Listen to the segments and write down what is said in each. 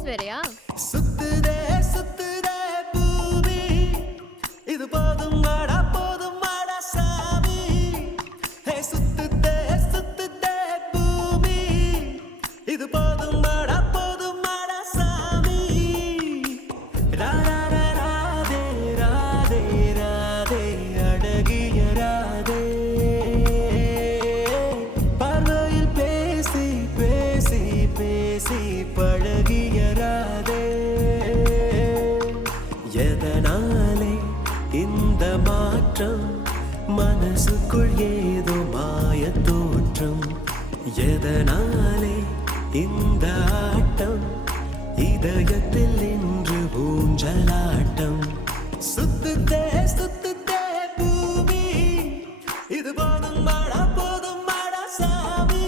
Dance வேறயா? சுத்துதே சுத்துதே பூமி, இது போதும் வாடா சாமி. ஹே சுத்துதே சுத்துதே பூமி, இது போதும் வாடா சாமி. ராரா ராதே ராதே ராதே அழகிய ராதே, பார்வையில் பேசி பேசி பேசி பழகிய ராதே. எதனாலே இந்த மாற்றம், மனசுக்குள் ஏதோ மாய தோற்றம். எதனாலே இந்த ஆட்டம், இதயத்தில் இன்று ஊஞ்சலாட்டம். சுத்துதே சுத்துதே பூமி, இது போதும் வாடா சாமி.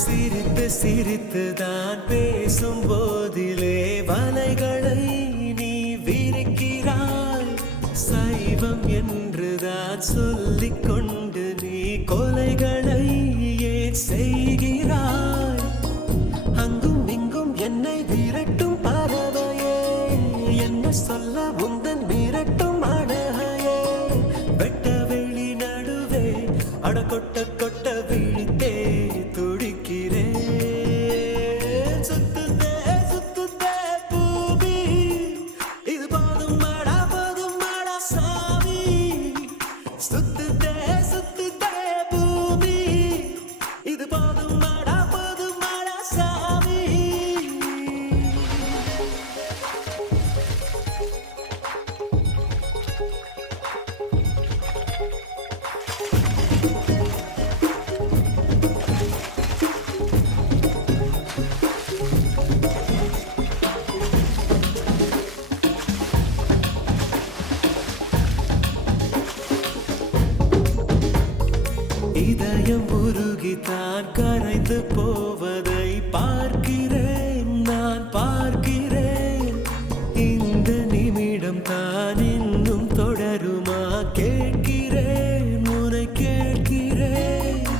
சிரித்து சிரித்துதான் பேசும் போதிலே வலைகளை நீ விரிக்கிறாய். சைவம் என்றுதான் சொல்லிக் கொண்டு நீ கொலைகளை ஏன் செய்கிறாய்? அங்கும் இங்கும் என்னை விரட்டும் பறவையே, என்ன சொல்ல உந்தன் விரட்டும் அழகையே. வெட்ட வெளி நடுவே அட கொட்ட கொட்ட விழித்தே துடிக்கிறேன். சுத்துதே சுத்துதே பூமி, இது போதும் வாடா சாமி. சுத்துதே சுத்துதே பூமி, இது போதும் வாடா சாமி. இதயம் உருகித்தான் கரைந்து போவதை பார்க்கிறேன், நான் பார்க்கிறேன். இந்த நிமிடம் தான் இன்னும் தொடருமா கேட்கிறேன், உன்னை கேட்கிறேன்.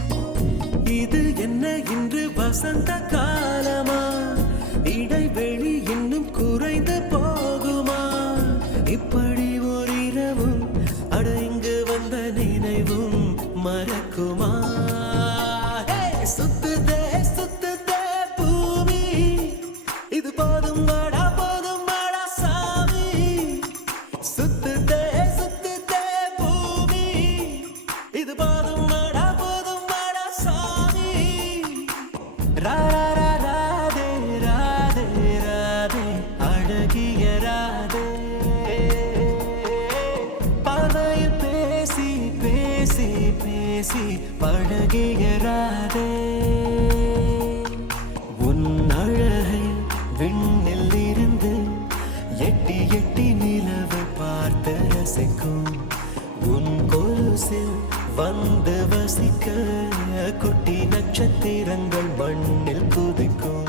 இது என்ன இன்று வசந்த காலமா? இடைவெளி இன்னும் குறைந்து போகுமா? இப்படி ஓரிரவும் அட இங்கு வந்த நினைவும் மறக்குமா? சுத்துதே சுத்துதே பூமி, இது போதும் வாடா சாமி. சுத்துதே சுத்துதே பூமி, இது போதும் வாடா சாமி. ராரா ராதே ராதே ராதே அழகிய ராதே, பார்வையில் பேசி பேசி பேசி பழகிய ராதே. உன் அழகை விண்ணில் இருந்து எட்டி எட்டி நிலவு பார்த்து ரசிக்கும். உன் கொலுசில் வந்து வசிக்க குட்டி நட்சத்திரங்கள் மண்ணில் குதிக்கும்.